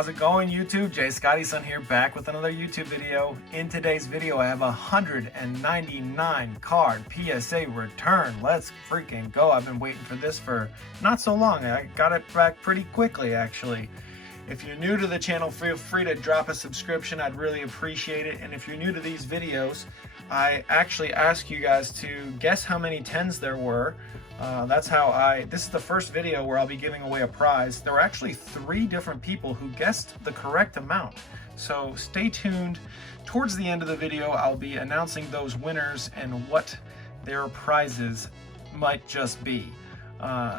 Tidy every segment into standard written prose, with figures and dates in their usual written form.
How's it going, YouTube? Jay Scotty Son here, back with another YouTube video. In today's video, I have a 199 card PSA return. Let's freaking go. I've been waiting for this for not so long. I got it back pretty quickly, actually. If you're new to the channel, feel free to drop a subscription. I'd really appreciate it. And if you're new to these videos, I actually ask you guys to guess how many 10s there were. This is the first video where I'll be giving away a prize. There were actually 3 different people who guessed the correct amount. So stay tuned. Towards the end of the video, I'll be announcing those winners and what their prizes might just be.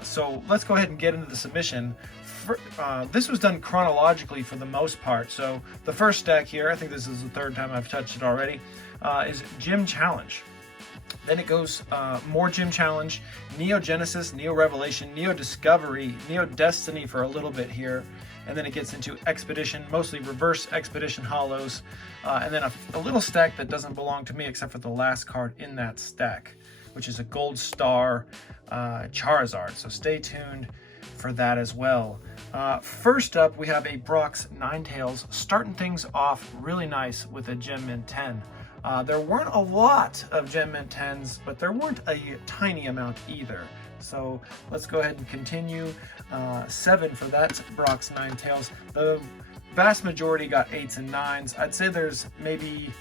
So let's go ahead and get into the submission. This was done chronologically for the most part. So the first stack here, I think this is the 3rd time I've touched it already, is Gym Challenge. Then it goes more Gym Challenge, Neo Genesis, Neo Revelation, Neo Discovery, Neo Destiny for a little bit here, and then it gets into Expedition, mostly reverse Expedition Hollows, and then a little stack that doesn't belong to me except for the last card in that stack, which is a Gold Star Charizard. So stay tuned for that as well. First up, we have a Brock's Ninetales, starting things off really nice with a Gem Mint 10. There weren't a lot of Gem Mint 10s, but there weren't a tiny amount either. So let's go ahead and continue. 7 for that Brock's Ninetales. The vast majority got 8s and 9s. I'd say there's maybe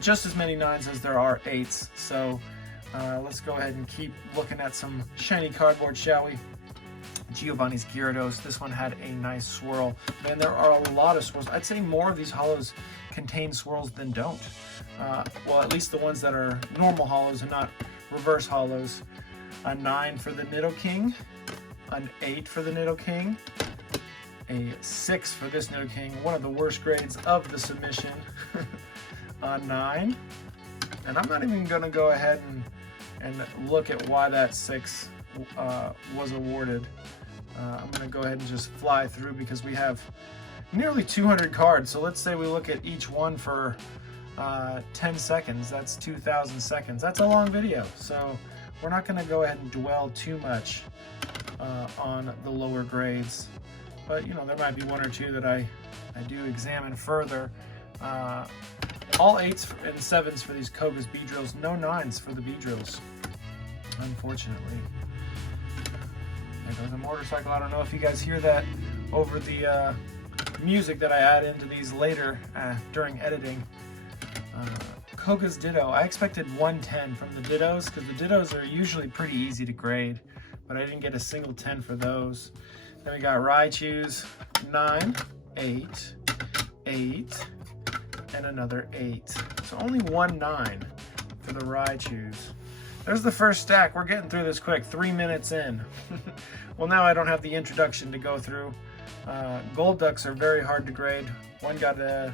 just as many 9s as there are 8s. So let's go ahead and keep looking at some shiny cardboard, shall we? Giovanni's Gyarados. This one had a nice swirl. Man, there are a lot of swirls. I'd say more of these hollows contain swirls than don't. Well, at least the ones that are normal hollows and not reverse hollows. A 9 for the Nidoking, an 8 for the Nidoking, a 6 for this Nidoking, one of the worst grades of the submission, a 9, and I'm not even going to go ahead and look at why that 6 was awarded. I'm going to go ahead and just fly through because we have nearly 200 cards, so let's say we look at each one for 10 seconds. That's 2,000 seconds. That's a long video, so we're not going to go ahead and dwell too much on the lower grades, but you know, there might be 1 or 2 that I do examine further. All 8s and 7s for these Koga's Beedrills, no 9s for the Beedrills, unfortunately. There goes a motorcycle. I don't know if you guys hear that over the music that I add into these later during editing. Koga's Ditto. I expected 110 from the Dittos because the Dittos are usually pretty easy to grade, but I didn't get a single 10 for those. Then we got Raichu's 9, 8, 8, and another 8. So only 1 9 for the Raichu's. There's the first stack. We're getting through this quick, 3 minutes in. Well, now I don't have the introduction to go through. Gold Ducks are very hard to grade. One got an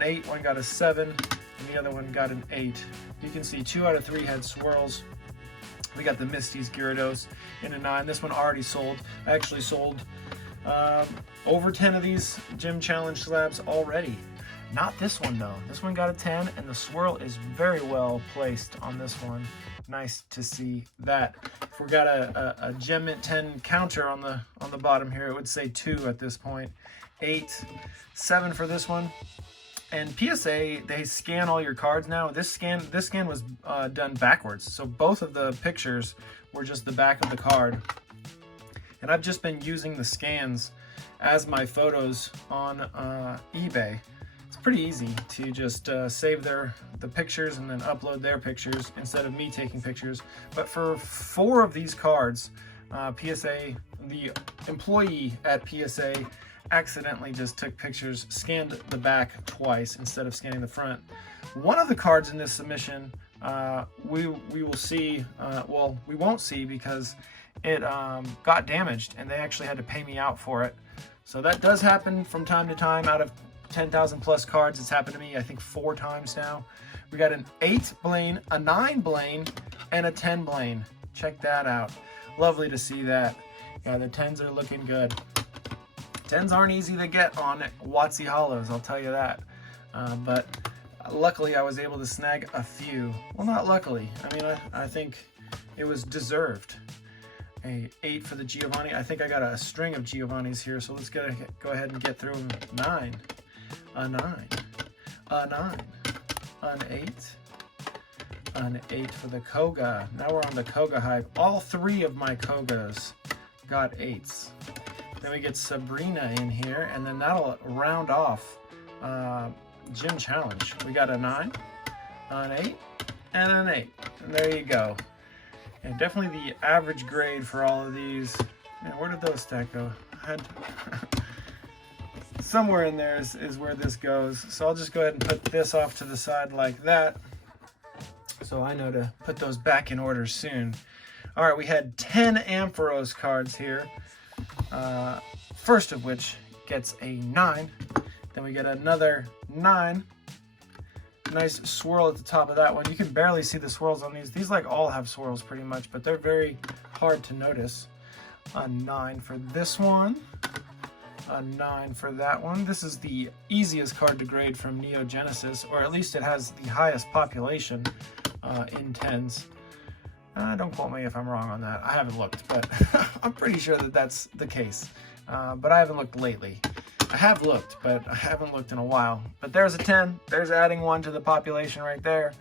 8, one got a 7, and the other one got an 8. You can see 2 out of 3 had swirls. We got the Misty's Gyarados in a 9. This one already sold. I actually sold over 10 of these Gym Challenge slabs already. Not this one though. This one got a 10, and the swirl is very well placed on this one. Nice to see that. If we got a Gem Mint 10 counter on the bottom here, it would say 2 at this point. 8, 7 for this one. And PSA, they scan all your cards now. This scan was done backwards, so both of the pictures were just the back of the card. And I've just been using the scans as my photos on eBay. It's pretty easy to just save the pictures and then upload their pictures instead of me taking pictures. But for 4 of these cards, PSA, the employee at PSA accidentally just took pictures, scanned the back twice instead of scanning the front. One of the cards in this submission, we will see, well, we won't see because it got damaged and they actually had to pay me out for it. So that does happen from time to time. Out of 10,000 plus cards, it's happened to me, I think 4 times now. We got an 8 Blaine, a 9 Blaine, and a 10 Blaine. Check that out. Lovely to see that. Yeah, the 10s are looking good. 10s aren't easy to get on WotC Hollows, I'll tell you that. But luckily I was able to snag a few. Well, not luckily. I mean, I think it was deserved. A 8 for the Giovanni. I think I got a string of Giovannis here, so let's go ahead and get through them. 9, a 9, a 9, an 8, an 8 for the Koga. Now we're on the Koga hype. All 3 of my Kogas got 8s. Then we get Sabrina in here, and then that'll round off Gym Challenge. We got a 9, an 8, and an 8. And there you go. And definitely the average grade for all of these. Man, where did those stack go? Somewhere in there is where this goes. So I'll just go ahead and put this off to the side like that, so I know to put those back in order soon. All right, we had 10 Ampharos cards here. First of which gets a 9. Then we get another 9. Nice swirl at the top of that one. You can barely see the swirls on these. These like all have swirls pretty much, but they're very hard to notice. A 9 for this one. A 9 for that one. This is the easiest card to grade from Neo Genesis, or at least it has the highest population in 10s. Don't quote me if I'm wrong on that. I haven't looked, but I'm pretty sure that that's the case. But I haven't looked lately. I have looked, but I haven't looked in a while. But there's a 10. There's adding 1 to the population right there.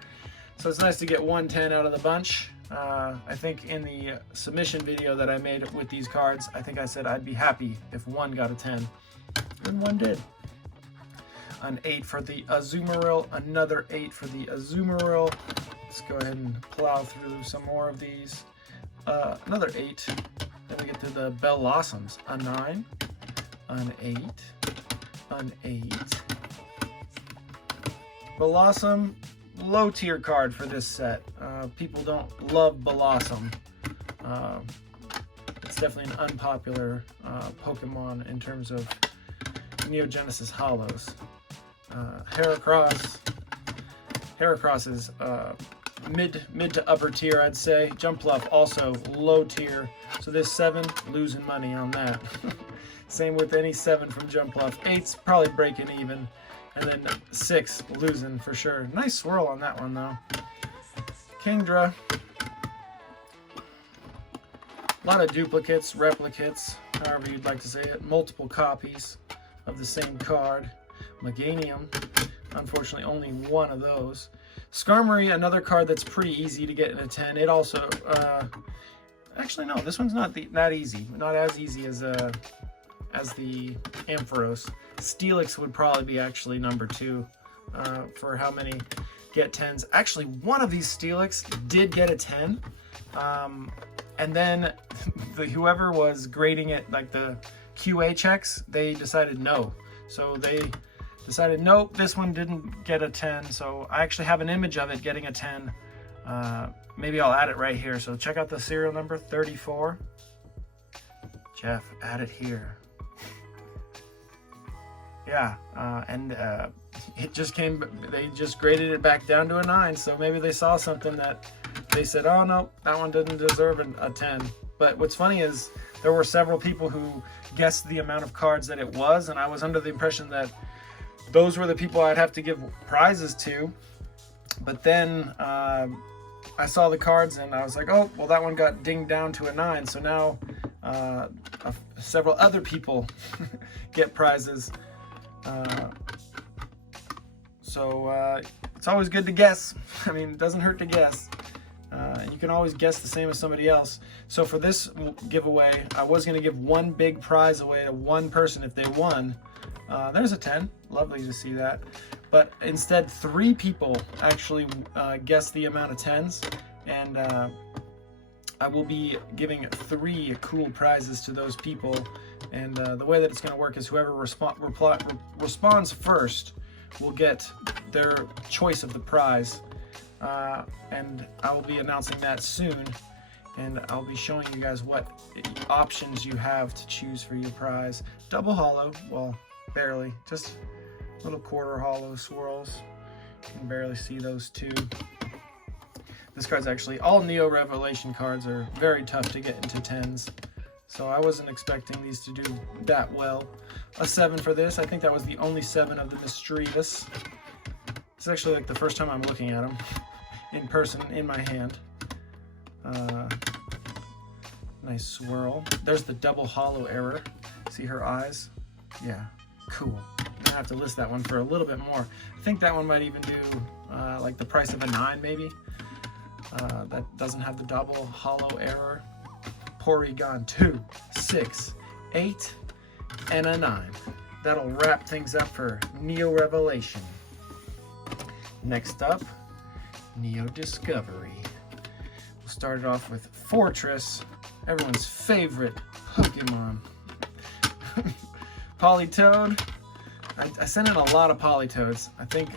So it's nice to get 1 10 out of the bunch. I think in the submission video that I made with these cards, I think I said I'd be happy if 1 got a 10. And 1 did. An 8 for the Azumarill. Another 8 for the Azumarill. Let's go ahead and plow through some more of these. Another 8. Then we get to the Bellossoms. A 9. An 8. An 8. Blossom, low tier card for this set. People don't love Blossom. It's definitely an unpopular Pokemon in terms of Neo Genesis Hollows. Heracross. Heracross is mid to upper tier, I'd say. Jumpluff also low tier. So this 7, losing money on that. Same with any 7 from Jumpluff. 8's probably breaking even. And then 6, losing for sure. Nice swirl on that one, though. Kingdra. A lot of duplicates, replicates, however you'd like to say it. Multiple copies of the same card. Meganium. Unfortunately, only 1 of those. Skarmory, another card that's pretty easy to get in a 10. It also... actually, no, this one's not that easy. Not as easy as the Ampharos. Steelix would probably be actually number 2 for how many get 10s. Actually, one of these Steelix did get a 10, and then whoever was grading it, like the QA checks, they decided no. So they decided, nope, this one didn't get a 10. So I actually have an image of it getting a 10. Maybe I'll add it right here. So check out the serial number 34. Jeff, add it here. Yeah, and it just came, they just graded it back down to a 9, so maybe they saw something that they said, oh no, that one didn't deserve a 10. But what's funny is there were several people who guessed the amount of cards that it was, and I was under the impression that those were the people I'd have to give prizes to. But then I saw the cards and I was like, oh, well, that one got dinged down to a 9, so now several other people get prizes. So it's always good to guess. I mean, it doesn't hurt to guess. And you can always guess the same as somebody else. So for this giveaway, I was going to give 1 big prize away to 1 person if they won. There's a 10. Lovely to see that. But instead, 3 people actually guessed the amount of 10s. And I will be giving 3 cool prizes to those people. And the way that it's going to work is whoever responds first will get their choice of the prize. And I will be announcing that soon. And I'll be showing you guys what options you have to choose for your prize. Double hollow, well, barely. Just little quarter hollow swirls. You can barely see those 2. This card's actually, all Neo Revelation cards are very tough to get into 10s. So I wasn't expecting these to do that well. A 7 for this. I think that was the only 7 of the Mischievous. It's actually like the first time I'm looking at them in person, in my hand. Nice swirl. There's the double hollow error. See her eyes? Yeah, cool. I have to list that one for a little bit more. I think that one might even do like the price of a 9 maybe. That doesn't have the double hollow error. Porygon 2, 6, 8, and a 9. That'll wrap things up for Neo Revelation. Next up, Neo Discovery. We'll start it off with Fortress, everyone's favorite Pokemon. Politoed. I sent in a lot of Politoads. I think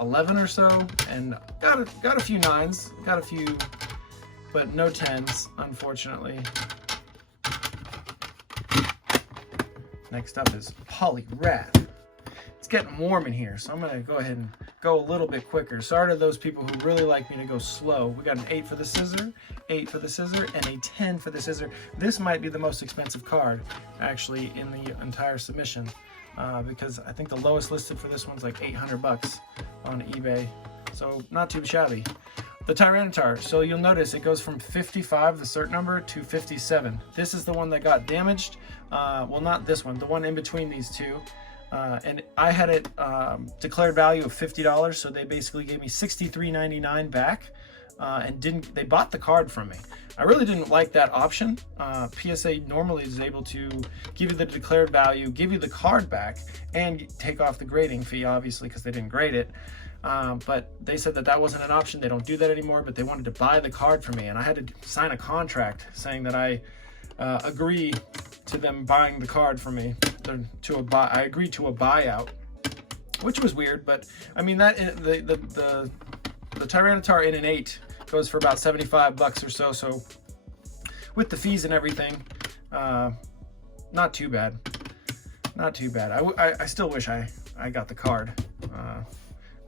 11 or so, and got a few 9s, got a few, but no 10s, unfortunately. Next up is Poliwrath. It's getting warm in here, so I'm gonna go ahead and go a little bit quicker. Sorry to those people who really like me to go slow. We got an 8 for the scissor, 8 for the scissor, and a 10 for the scissor. This might be the most expensive card, actually, in the entire submission, because I think the lowest listed for this one's like 800 bucks on eBay, so not too shabby. The Tyranitar, so you'll notice it goes from 55, the cert number, to 57. This is the one that got damaged. Well, not this one, the one in between these two. And I had it declared value of $50, so they basically gave me $63.99 back, and they bought the card from me. I really didn't like that option. PSA normally is able to give you the declared value, give you the card back, and take off the grading fee, obviously, because they didn't grade it. But they said that that wasn't an option. They don't do that anymore, but they wanted to buy the card from me, and I had to sign a contract saying that I agree to them buying the card from me. I agreed to a buyout, which was weird, but I mean that the Tyranitar in an 8 goes for about 75 bucks or so. So with the fees and everything, not too bad. Not too bad. I still wish I got the card.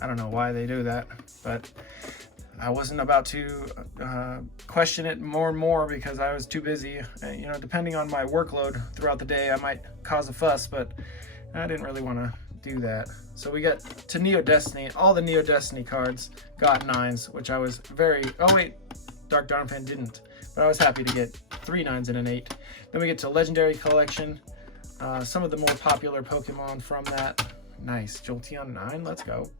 I don't know why they do that, but I wasn't about to question it more and more because I was too busy. You know, depending on my workload throughout the day, I might cause a fuss, but I didn't really want to do that. So we got to Neo Destiny. All the Neo Destiny cards got 9s, which I was very... Oh wait, Dark Darnfan didn't, but I was happy to get 3 9s and an 8. Then we get to Legendary Collection. Some of the more popular Pokemon from that. Nice, Jolteon 9, let's go.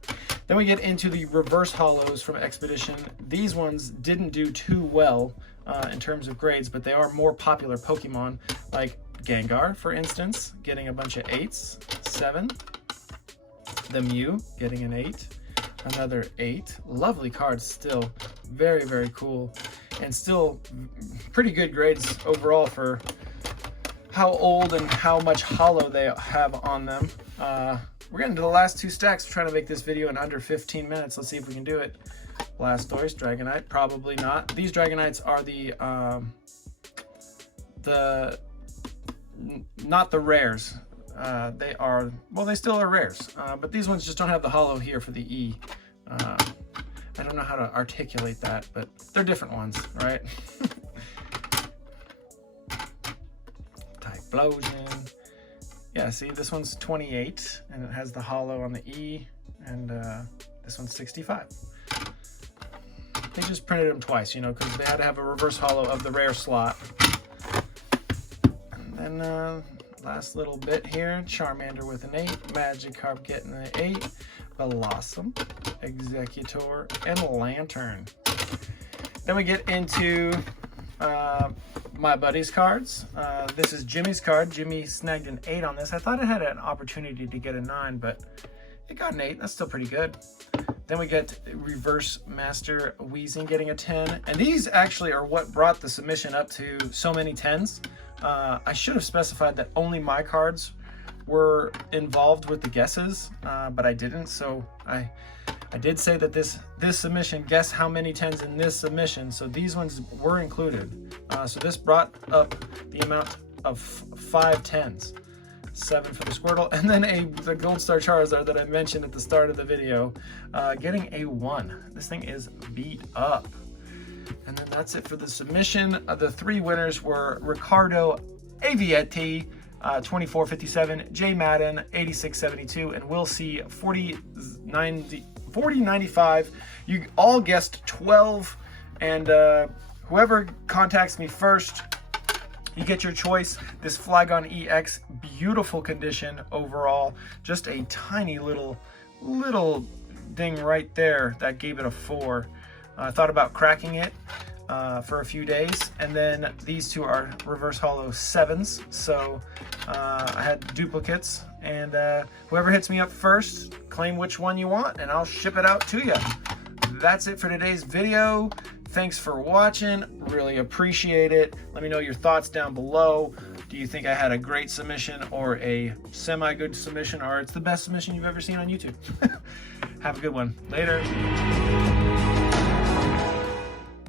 Then we get into the reverse hollows from Expedition. These ones didn't do too well in terms of grades, but they are more popular Pokemon, like Gengar, for instance, getting a bunch of 8s, 7. The Mew getting an 8, another 8. Lovely cards still, very, very cool, and still pretty good grades overall for how old and how much hollow they have on them. We're getting to the last 2 stacks. We're trying to make this video in under 15 minutes. Let's see if we can do it. Blastoise, Dragonite, probably not. These Dragonites are not the rares. They are, well, they still are rares, but these ones just don't have the hollow here for the E. I don't know how to articulate that, but they're different ones, right? Typhlosion. Yeah, see, this one's 28, and it has the hollow on the E, and this one's 65. They just printed them twice, you know, because they had to have a reverse hollow of the rare slot. And then last little bit here, Charmander with an 8, Magikarp getting an 8, Blossom, Executor, and Lantern. Then we get into my buddy's cards. This is Jimmy's card. Jimmy snagged an 8 on this. I thought it had an opportunity to get a 9, but it got an 8. That's still pretty good. Then we get Reverse Master Weezing getting a 10. And these actually are what brought the submission up to so many 10s. I should have specified that only my cards were involved with the guesses, but I didn't. So I did say that this submission, guess how many 10s in this submission. So these ones were included. So this brought up the amount of 5 10s. 7 for the Squirtle, and then the Gold Star Charizard that I mentioned at the start of the video, getting a 1. This thing is beat up. And then that's it for the submission. The 3 winners were Ricardo Avietti, 2457, Jay Madden, 8672, and Will C, 4095. You all guessed 12, and whoever contacts me first You get your choice. This Flygon EX, beautiful condition overall. Just a tiny little ding right there that gave it a 4. I thought about cracking it for a few days, and then these two are reverse hollow 7s, so I had duplicates, and whoever hits me up first, claim which one you want and I'll ship it out to you. That's it for today's video. Thanks for watching, really appreciate it. Let me know your thoughts down below. Do you think I had a great submission or a semi-good submission, or it's the best submission you've ever seen on YouTube? Have a good one. Later.